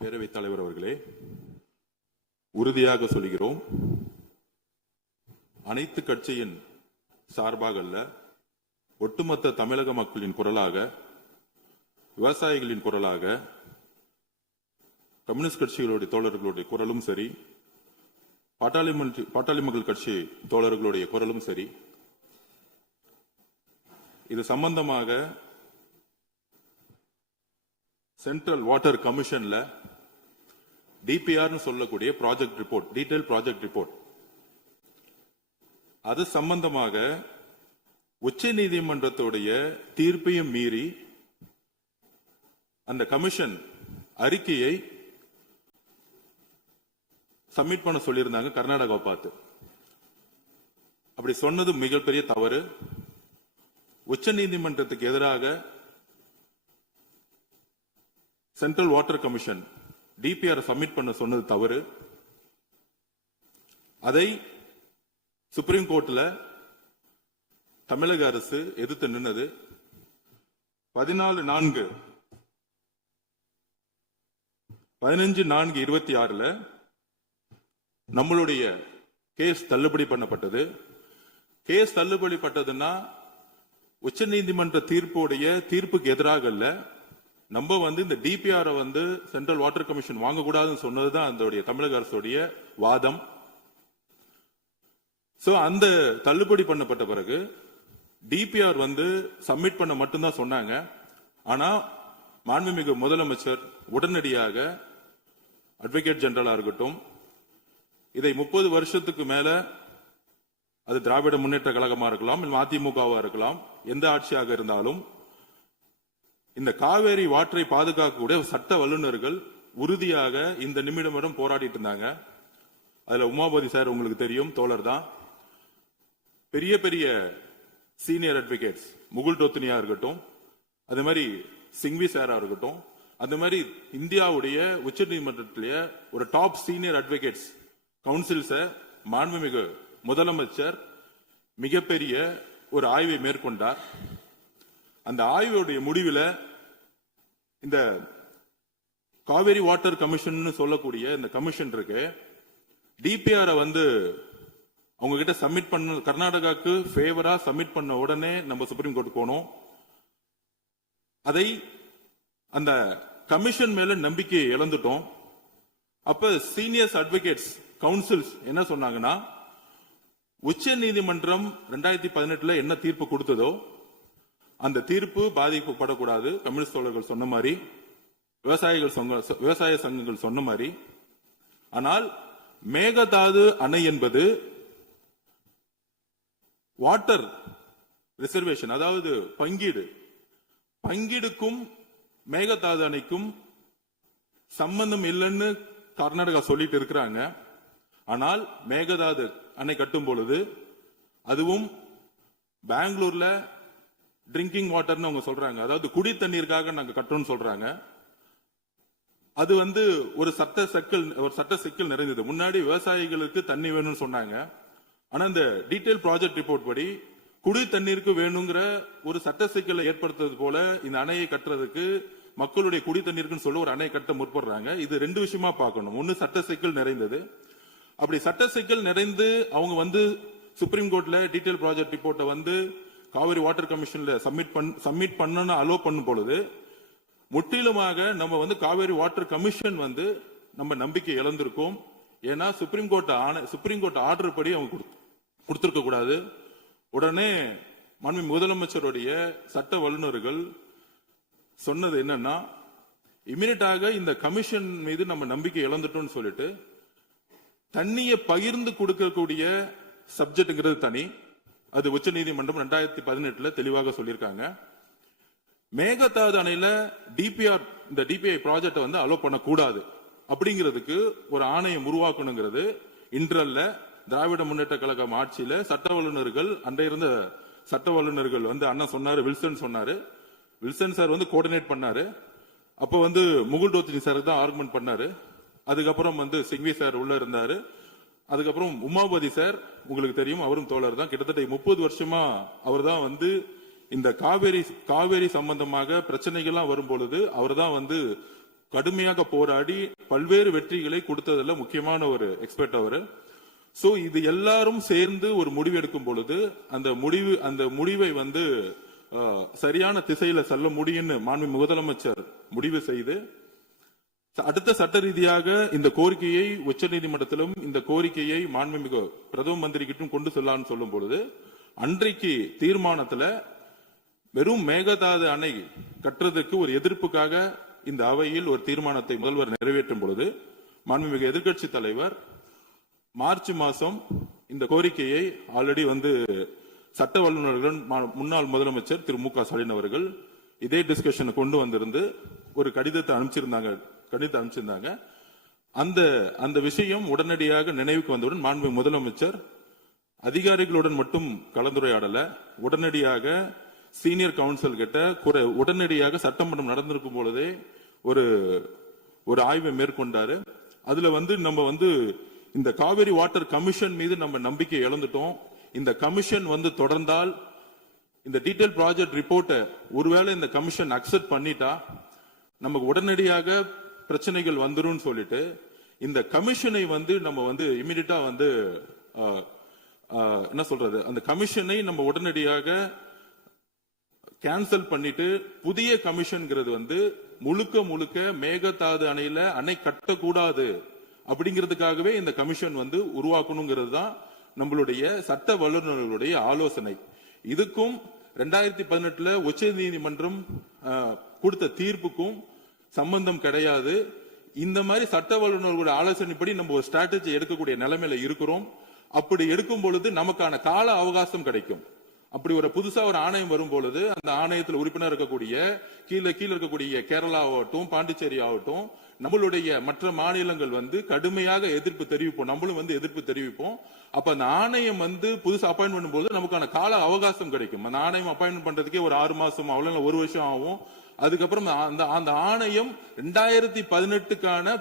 பேரவைத் தலைவர் அவர்களே, உறுதியாக சொல்கிறோம், அனைத்து கட்சியின் சார்பாக அல்ல, ஒட்டுமொத்த தமிழக மக்களின் குரலாக, விவசாயிகளின் குரலாக, கம்யூனிஸ்ட் கட்சிகளுடைய தோழர்களுடைய குரலும் சரி, பாட்டாளி மக்கள் கட்சி தோழர்களுடைய குரலும் சரி, இது சம்பந்தமாக சென்ட்ரல் வாட்டர் கமிஷன்ல டிபிஆர் சொல்லக்கூடிய project report, detail project report, அது சம்பந்தமாக உச்ச நீதிமன்றத்துடைய தீர்ப்பையும் மீறி அந்த கமிஷன் அறிக்கையை சப்மிட் பண்ண சொல்லியிருந்தாங்க கர்நாடகாவை பார்த்து. அப்படி சொன்னது மிகப்பெரிய தவறு. உச்ச நீதிமன்றத்துக்கு எதிராக central water commission DPR submit பண்ண சொன்னது தவறு. அதை சுப்ரீம் கோர்ட்ல தமிழக அரசு எதிர்த்து நின்னது. 15/4/26 நம்மளுடைய கேஸ் தள்ளுபடி பண்ணப்பட்டது. கேஸ் தள்ளுபடி பட்டதுன்னா உச்ச நீதிமன்ற தீர்ப்புக்கு எதிராக அல்ல, நம்ம இந்த டிபிஆர் சென்ட்ரல் வாட்டர் கமிஷன் வாங்கக்கூடாதுன்னு சொன்னதுதான் அந்த தமிழக அரசுடைய வாதம். அந்த தள்ளுபடி பண்ணப்பட்ட பிறகு டிபிஆர் சப்மிட் பண்ண மட்டும்தான் சொன்னாங்க. ஆனா மாண்புமிகு முதலமைச்சர் உடனடியாக அட்வொகேட் ஜெனரலா இருக்கட்டும், இதை 30 வருஷத்துக்கு மேல, அது திராவிட முன்னேற்ற கழகமா இருக்கலாம், அதிமுகவா இருக்கலாம், எந்த ஆட்சியாக இருந்தாலும் இந்த காவேரி வாற்றை பாதுகாக்கக்கூடிய சட்ட வல்லுநர்கள் உறுதியாக இந்த நிமிடம் வரை போராடிட்டு இருந்தாங்க. அதுல உமாபதி சார் உங்களுக்கு தெரியும், தோழர் தான். பெரிய பெரிய சீனியர் அட்வொகேட்ஸ், முகுல் டோத்னியா இருக்கட்டும், அது மாதிரி சிங்வி சாரா இருக்கட்டும், அந்த மாதிரி இந்தியாவுடைய உச்ச நீதிமன்றத்திலேயே ஒரு டாப் சீனியர் அட்வொகேட்ஸ் கவுன்சில்ஸ மாண்புமிகு முதலமைச்சர் மிகப்பெரிய ஒரு ஆய்வை மேற்கொண்டார். அந்த ஆய்வுடைய முடிவில் இந்த காவேரி வாட்டர் கமிஷன் சொல்லக்கூடிய இந்த கமிஷன் இருக்கு, டிபிஆர் அவங்க கிட்ட சப்மிட் பண்ண, கர்நாடகாவுக்கு ஃபேவரா சப்மிட் பண்ண உடனே நம்ம சுப்ரீம் கோர்ட் போனோம். அதை அந்த கமிஷன் மேல நம்பிக்கையை இழந்துட்டோம். அப்ப சீனியர்ஸ் அட்வொகேட்ஸ் கவுன்சில்ஸ் என்ன சொன்னாங்கன்னா, உச்ச நீதிமன்றம் 2018 என்ன தீர்ப்பு கொடுத்ததோ அந்த தீர்ப்பு பாதிக்கப்படக்கூடாது. கம்யூனிஸ்ட் தோழர்கள் சொன்ன மாதிரி, விவசாய சங்கங்கள் சொன்ன மாதிரி. ஆனால் மேகதாது அணை என்பது வாட்டர் ரிசர்வேஷன், அதாவது பங்கீடுக்கும் மேகதாது அணைக்கும் சம்பந்தம் இல்லைன்னு கர்நாடகா சொல்லிட்டு இருக்கிறாங்க. ஆனால் மேகதாது அணை கட்டும் பொழுது அதுவும் பெங்களூர்ல ட்ரிங்கிங் வாட்டர்னு அவங்க சொல்றாங்க, அதாவது குடி தண்ணீருக்காக நாங்க கட்டணும்னு சொல்றாங்க. அது ஒரு சட்ட சிக்கல் நிறைந்தது. முன்னாடி விவசாயிகளுக்கு தண்ணி வேணும்னு சொன்னாங்க. ஆனா இந்த டீடைல் ப்ராஜெக்ட் ரிப்போர்ட் படி குடி தண்ணீருக்கு வேணுங்கிற ஒரு சட்ட சிக்கலை ஏற்படுத்துறது போல இந்த அணையை கட்டுறதுக்கு, மக்களுடைய குடி தண்ணீருக்குன்னு சொல்ல ஒரு அணையை கட்ட முற்படுறாங்க. இது 2 விஷயமா பார்க்கணும். ஒன்னு சட்ட சிக்கல் நிறைந்தது. அப்படி சட்ட சிக்கல் நிறைந்து அவங்க சுப்ரீம் கோர்ட்ல டீடைல் ப்ராஜெக்ட் ரிப்போர்ட்டை காவிரி வாட்டர் கமிஷன்ல சப்மிட் பண்ணணும் அலோ பண்ணும் பொழுது முற்றிலுமாக நம்ம காவிரி வாட்டர் கமிஷன் நம்ம நம்பிக்கை இழந்திருக்கோம். ஏன்னா சுப்ரீம் கோர்ட் ஆர்டர் படி அவங்க கொடுத்திருக்க கூடாது. உடனே மாண்புமிகு முதலமைச்சருடைய சட்ட வல்லுநர்கள் சொன்னது என்னன்னா, இமிடியட்டாக இந்த கமிஷன் மீது நம்ம நம்பிக்கை இழந்துட்டோம்னு சொல்லிட்டு தண்ணியை பகிர்ந்து கொடுக்கக்கூடிய சப்ஜெக்ட்ங்கிறது தனி. அது உச்ச நீதிமன்றம் 2018 தெளிவாக சொல்லியிருக்காங்க. மேகதாது அணையில இந்த டிபிஐ ப்ராஜெக்ட் அலோ பண்ணக்கூடாது அப்படிங்கிறதுக்கு ஒரு ஆணையம் உருவாக்கணுங்கிறது இன்றல்ல. திராவிட முன்னேற்ற கழகம் ஆட்சியில சட்ட வல்லுநர்கள், அன்றைய இருந்த சட்ட வல்லுநர்கள் அண்ணன் சொன்னாரு, வில்சன் சொன்னாரு, வில்சன் சார் கோஆர்டினேட் பண்ணாரு. அப்ப முகுல் டோத்னி சார் தான் ஆர்குமெண்ட் பண்ணாரு. அதுக்கப்புறம் சிங்வி சார் உள்ள இருந்தாரு. அதுக்கப்புறம் உமாபதி சார் உங்களுக்கு தெரியும், அவரும் தோழர் தான். கிட்டத்தட்ட 30 வருஷமா அவர் தான் இந்த காவேரி சம்பந்தமாக பிரச்சனைகள்லாம் வரும் பொழுது அவர் தான் கடுமையாக போராடி பல்வேறு வெற்றிகளை கொடுத்ததுல முக்கியமான ஒரு எக்ஸ்பர்ட் அவரு. சோ இது எல்லாரும் சேர்ந்து ஒரு முடிவு எடுக்கும் பொழுது அந்த முடிவை வந்து சரியான திசையில செல்ல முடியும்னு மாண்புமிகு முதலமைச்சர் முடிவு செய்து அடுத்த சட்ட ரீதியாக இந்த கோரிக்கையை உச்சநீதிமன்றத்திலும் இந்த கோரிக்கையை மாண்புமிகு பிரதம மந்திரி கிட்டும் கொண்டு செல்லான்னு சொல்லும் பொழுது அன்றைக்கு தீர்மானத்துல வெறும் மேகதாது அணை கட்டுறதுக்கு ஒரு எதிர்ப்புக்காக இந்த அவையில் ஒரு தீர்மானத்தை முதல்வர் நிறைவேற்றும் பொழுது மாண்புமிகு எதிர்க்கட்சி தலைவர் மார்ச் மாசம் இந்த கோரிக்கையை ஆல்ரெடி வந்து சட்ட வல்லுநர்கள் முன்னாள் முதலமைச்சர் திரு மு க ஸ்டாலின் அவர்கள் இதே டிஸ்கஷனை கொண்டு வந்திருந்து ஒரு கடிதத்தை அனுப்பிச்சிருந்தாங்க. அந்த விஷயம் உடனடியாக நினைவுக்கு வந்தவுடன் மாண்புமிகு முதலமைச்சர் அதிகாரிகளுடன் மட்டும் கலந்துரையாடல, உடனடியாக சீனியர் கவுன்சில் கிட்ட உடனடியாக சட்டமன்றம் நடந்திருக்கும் பொழுதே ஒரு ஆய்வை மேற்கொண்டாரு. அதுல வந்து நம்ம வந்து இந்த காவிரி வாட்டர் கமிஷன் மீது நம்ம நம்பிக்கை இழந்துட்டோம். இந்த கமிஷன் வந்து தொடர்ந்தால் இந்த டீடைல் ப்ராஜெக்ட் ரிப்போர்ட்டை ஒருவேளை இந்த கமிஷன் அக்செப்ட் பண்ணிட்டா நமக்கு உடனடியாக பிரச்சனைகள் வந்துரும் சொல்லிட்டு இந்த கமிஷனை வந்து நம்ம வந்து இமிடியட்டா வந்து என்ன சொல்றது, அந்த கமிஷனை நம்ம உடனடியாக கேன்சல் பண்ணிட்டு புதிய கமிஷன்ங்கிறது வந்து முழுக்க மேகதாது அணை கட்டக்கூடாது அப்படிங்கிறதுக்காகவே இந்த கமிஷன் வந்து உருவாக்கணுங்கிறது தான் நம்மளுடைய சட்ட வல்லுநர்களுடைய ஆலோசனை. இதுக்கும் 2018 உச்ச நீதிமன்றம் கொடுத்த தீர்ப்புக்கும் சம்பந்தம் கிடையாது. இந்த மாதிரி சட்ட வல்லுநர்களுடைய ஆலோசனைப்படி நம்ம ஒரு ஸ்ட்ராட்டஜி எடுக்கக்கூடிய நிலைமையில இருக்கிறோம். அப்படி எடுக்கும் பொழுது நமக்கான கால அவகாசம் கிடைக்கும். அப்படி ஒரு புதுசா ஒரு ஆணையம் வரும் பொழுது அந்த ஆணையத்தில் உறுப்பினர் இருக்கக்கூடிய கீழே இருக்கக்கூடிய கேரளா ஆகட்டும் பாண்டிச்சேரி ஆகட்டும் நம்மளுடைய மற்ற மாநிலங்கள் வந்து கடுமையாக எதிர்ப்பு தெரிவிப்போம், நம்மளும் வந்து எதிர்ப்பு தெரிவிப்போம். அப்ப அந்த ஆணையம் வந்து புதுசு அப்பாயின்ட் பண்ணும்போது நமக்கான கால அவகாசம் கிடைக்கும். அந்த ஆணையம் அப்பாயின்ட் பண்றதுக்கே ஒரு 6 மாசம் அவ்வளவு 1 வருஷம் ஆகும். அதுக்கப்புறம் அந்த ஆணையம் 2018க்கான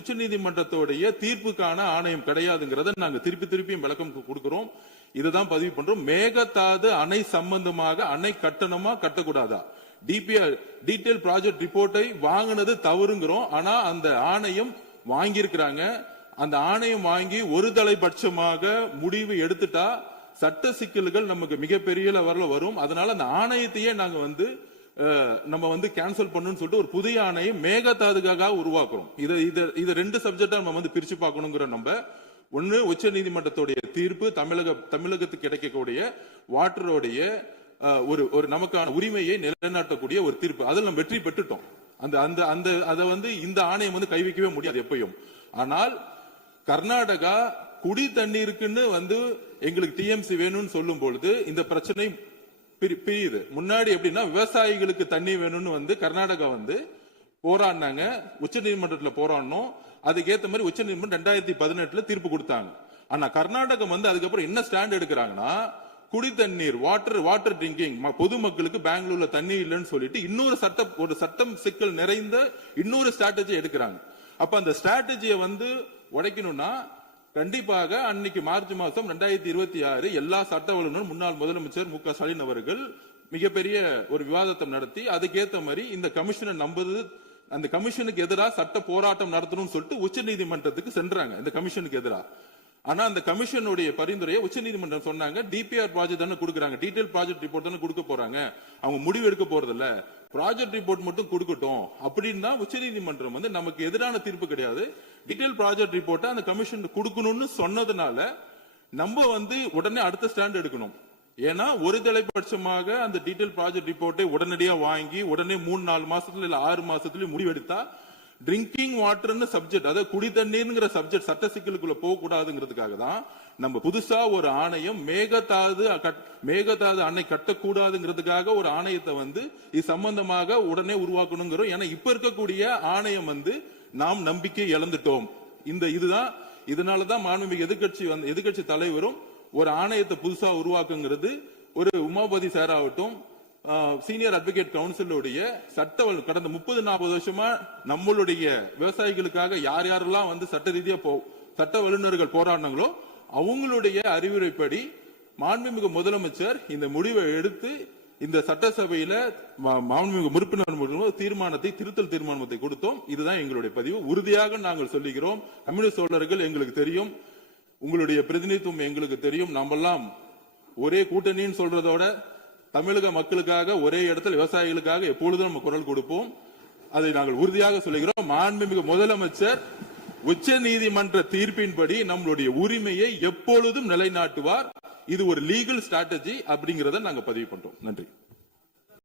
உச்ச நீதிமன்றத்துடைய தீர்ப்புக்கான ஆணையம் கிடையாதுங்கிறத நாங்க திருப்பியும் விளக்கம் கொடுக்கிறோம். இதுதான் பதிவு பண்றோம். மேகதாது அணை சம்பந்தமாக அணை கட்டணமா கட்டக்கூடாதா, டிபிஆர் டீடைல் ப்ராஜெக்ட் ரிப்போர்ட்டை வாங்கினது தவறுங்கிறோம். ஆனா அந்த ஆணையம் வாங்கியிருக்கிறாங்க. அந்த ஆணையம் வாங்கி ஒரு தலைபட்சமாக முடிவு எடுத்துட்டா சட்ட சிக்கல்கள் நமக்கு மிகப்பெரிய லெவல்ல வரும். அதனால அந்த ஆணையத்தையே நாங்க வந்து நம்ம வந்து கேன்சல் பண்ணணும்னு சொல்லிட்டு ஒரு புதிய ஆணையம் மேகதாதுக்காக உருவாக்குறோம். இதை 2 சப்ஜெக்டா நம்ம வந்து பிரிச்சு பார்க்கணுங்கிற நம்ம ஒன்னு உச்ச நீதிமன்றத்துடைய தீர்ப்பு, தமிழகத்துக்கு கிடைக்கக்கூடிய வாட்டருடைய ஒரு நமக்கான உரிமையை நிலைநாட்டக்கூடிய ஒரு தீர்ப்பு. அதில் நம்ம வெற்றி பெற்றுட்டோம். அதை வந்து இந்த ஆணையம் வந்து கை வைக்கவே முடியாது எப்பயும். ஆனால் கர்நாடகா குடி தண்ணீருக்குன்னு வந்து எங்களுக்கு டிஎம்சி வேணும்னு சொல்லும் பொழுது இந்த பிரச்சனை பிரியுது. முன்னாடி எப்படின்னா விவசாயிகளுக்கு தண்ணி வேணும்னு வந்து கர்நாடகா வந்து போராடினாங்க, உச்ச நீதிமன்றத்தில் போராடணும். அதுக்கேற்ற மாதிரி உச்ச நீதிமன்றம் 2018 தீர்ப்பு கொடுத்தாங்க. ஆனா கர்நாடகம் வந்து அதுக்கப்புறம் என்ன ஸ்டாண்ட் எடுக்கிறாங்கன்னா குடி தண்ணீர் வாட்டர் ட்ரிங்கிங் பொதுமக்களுக்கு பெங்களூர்ல தண்ணி இல்லைன்னு சொல்லிட்டு ஒரு சட்டம் சிக்கல் நிறைந்த இன்னொரு ஸ்ட்ராட்டஜி எடுக்கிறாங்க. அப்ப அந்த ஸ்ட்ராட்டஜியை வந்து உடைக்கணும்னா கண்டிப்பாக அன்னைக்கு மார்ச் மாசம் 2026 எல்லா சட்ட வல்லுநரும் முன்னாள் முதலமைச்சர் மு க ஸ்டாலின் அவர்கள் மிகப்பெரிய ஒரு விவாதத்தை நடத்தி அதுக்கேற்ற மாதிரி இந்த கமிஷனை நம்புது, அந்த கமிஷனுக்கு எதிராக சட்ட போராட்டம் நடத்தணும்னு சொல்லிட்டு உச்ச நீதிமன்றத்துக்கு சென்றாங்க இந்த கமிஷனுக்கு எதிராக. ஆனா அந்த கமிஷனுடைய பரிந்துரையை உச்சநீதிமன்றம் சொன்னாங்க, டிபிஆர் ப்ராஜெக்ட் தானே கொடுக்குறாங்க, டீடைல் ப்ராஜெக்ட் ரிப்போர்ட் தானே கொடுக்க போறாங்க, அவங்க முடிவு எடுக்க போறது இல்ல, ப்ராஜெக்ட் ரிப்போர்ட் மட்டும் கொடுக்கட்டும் அப்படின்னு தான் உச்சநீதிமன்றம் வந்து நமக்கு எதிரான தீர்ப்பு கிடையாது. டீடைல் ப்ராஜெக்ட் ரிப்போர்ட்டை அந்த கமிஷன் கொடுக்கணும்னு சொன்னதுனால நம்ம வந்து உடனே அடுத்த ஸ்டாண்ட் எடுக்கணும். ஏன்னா ஒரு தலைபட்சமாக அந்த டீடைல் ப்ராஜெக்ட் ரிப்போர்ட்டை உடனடியா வாங்கி உடனே 3-4 மாசத்துல இல்ல 6 மாசத்துல முடிவெடுத்தா ட்ரிங்கிங் வாட்டர்னு சப்ஜெக்ட், அதாவது குடி தண்ணீர்ங்கிற சப்ஜெக்ட் சட்ட சிக்கலுக்குள்ள போக கூடாதுங்கிறதுக்காக தான் நம்ம புதுசா ஒரு ஆணையம் மேகதாது அணை கட்டக்கூடாதுங்கிறதுக்காக ஒரு ஆணையத்தை வந்து இது சம்பந்தமாக உடனே உருவாக்கணுங்கிறோம். ஏன்னா இப்ப இருக்கக்கூடிய ஆணையம் வந்து நாம் நம்பிக்கை இழந்துட்டோம். இதனாலதான் மாண்புமிகு எதிர்க்கட்சி தலைவரும் ஒரு ஆணையத்தை புதுசா உருவாக்குங்கிறது ஒரு உமாபதி சார் ஆகட்டும் சீனியர் அட்வொகேட் கவுன்சிலுடைய கடந்த 30-40 வருஷமா நம்மளுடைய விவசாயிகளுக்காக யாரெல்லாம் வந்து சட்ட ரீதியா சட்ட வல்லுநர்கள் போராடினாங்களோ அவங்களுடைய அறிவுரைப்படி மாண்புமிகு முதலமைச்சர் இந்த முடிவை எடுத்து இந்த சட்டசபையில மாண்புமிகு உறுப்பினர் தீர்மானத்தை திருத்தல் தீர்மானத்தை கொடுத்தோம். இதுதான் எங்களுடைய பதிவு. உறுதியாக நாங்கள் சொல்லுகிறோம், கம்யூனிஸ்ட் தோழர்கள் எங்களுக்கு தெரியும், உங்களுடைய பிரதிநிதித்துவம் எங்களுக்கு தெரியும். நம்மெல்லாம் ஒரே கூட்டணின்னு சொல்றதோட தமிழக மக்களுக்காக ஒரே இடத்தில் விவசாயிகளுக்காக எப்பொழுதும் நம்ம குரல் கொடுப்போம். அதை நாங்கள் உறுதியாக சொல்லுகிறோம். மாண்புமிகு முதலமைச்சர் உச்ச நீதிமன்ற தீர்ப்பின்படி நம்மளுடைய உரிமையை எப்பொழுதும் நிலைநாட்டுவார். இது ஒரு லீகல் ஸ்ட்ராட்டஜி அப்படிங்கறத நாங்க பதிவு பண்றோம். நன்றி.